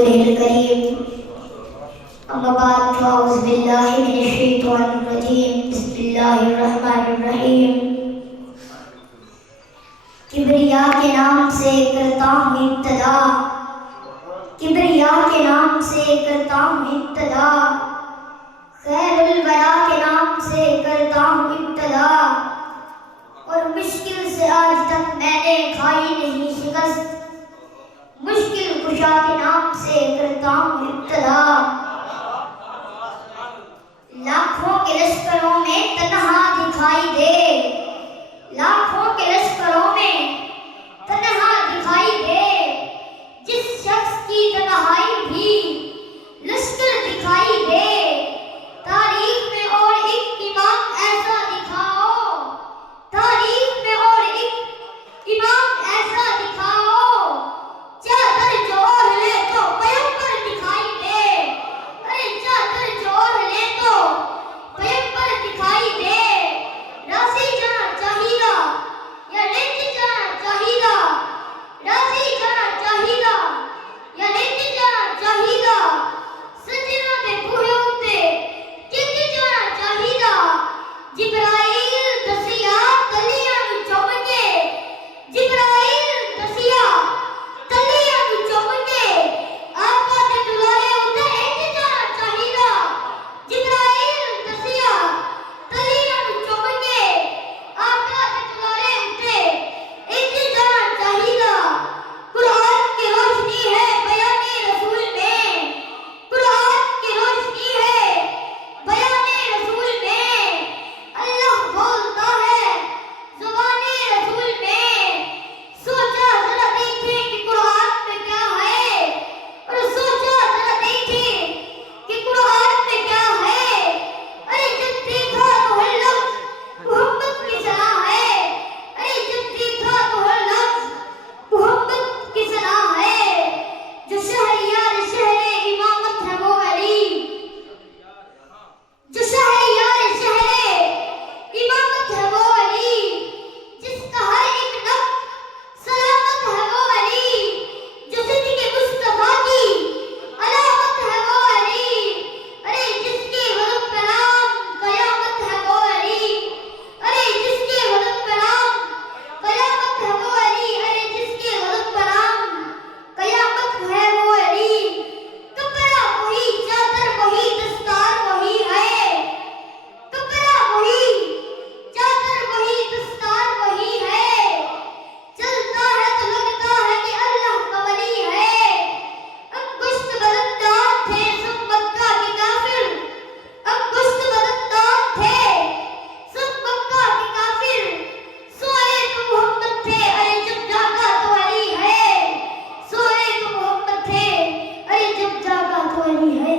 رسوله الكريم أما بعد فأعوذ بالله من الشيطان الرجيم بسم الله الرحمن الرحيم کبریا کے نام سے کرتا ہوں ابتدا کبریا کے نام سے کرتا ہوں ابتدا خیر الورا کے نام سے کرتا ہوں ابتدا اور مشکل سے آج تک میں نے کھائی نہیں شکست مشکل کشا کے نام سے کرتا ہوں ابتدا لاکھوں کے لشکروں میں تنہا دکھائی دے لاکھوں کے لشکروں میں تنہا دکھائی دے جس شخص کی تنہائی بھی لشکر دکھائی دے تاریخ میں اور ایک امام ایسا دکھاؤ تاریخ میں اور ایک امام ایسا دکھاؤ چادر جو اوڑھ لے تو پیغمبر دکھائی دے ارے چادر جو اوڑھ لے تو پیغمبر دکھائی دے راضی جانا چاہیے یا لنج جانا چاہیے راضی جانا چاہیے یا لنج جانا چاہیے سجنا دے بوہے اُتے کنج جانا چاہیے جبرائیل دسیا تلیاں نوں چوم کے جبرائیل دسیا تلیاں نوں چوم کے آقا دے دلالے اُتے انج جانا چاہیے جبرائیل دسیا تلیاں نوں چوم کے آقا دے دلالے اُتے انج جانا چاہیے قرآن کی روشنی ہے بیان رسول میں قرآن کی روشنی ہے بیان رسول میں اللہ بولتا ہے زبان رسول میں سوچا ذرا دیکھیں کہ قرآن میں کیا ہے اور سوچا ذرا دیکھیں کہ قرآن میں کیا ہے ارے جب دیکھا تو ہر لفظ محمد کی صلاح ہے ارے جب دیکھا تو ہر لفظ محمد کی صلاح ہے جو شہریار شہر امامت ہے وہ علی جو شہریار شہر امامت ہے وہ علی جس کا ہر ایک نفس سلامت ہے وہ علی جو صدق مصطفیٰ کی علامت ہے وہ علی ارے جس کے غضب کا نام قیامت ہے وہ علی ارے جس کے غضب کا نام قیامت ہے وہ علی ارے جس کے غضب کا نام قیامت ہے وہ علی کپڑا وہی چادر وہی دستار وہی ہے کپڑا وہی چادر وہی دستار وہی ہے چلتا ہے تو لگتا ہے کہ اللہ کا ولی ہے انگشت بدندان تھے سب مکہ کے کافر انگشت بدندان تھے سب مکہ کے کافر سوئے تو محمد تھے ارے جب جاگا تو علی ہے سوئے تو محمد تھے ارے جب جاگا تو علی ہے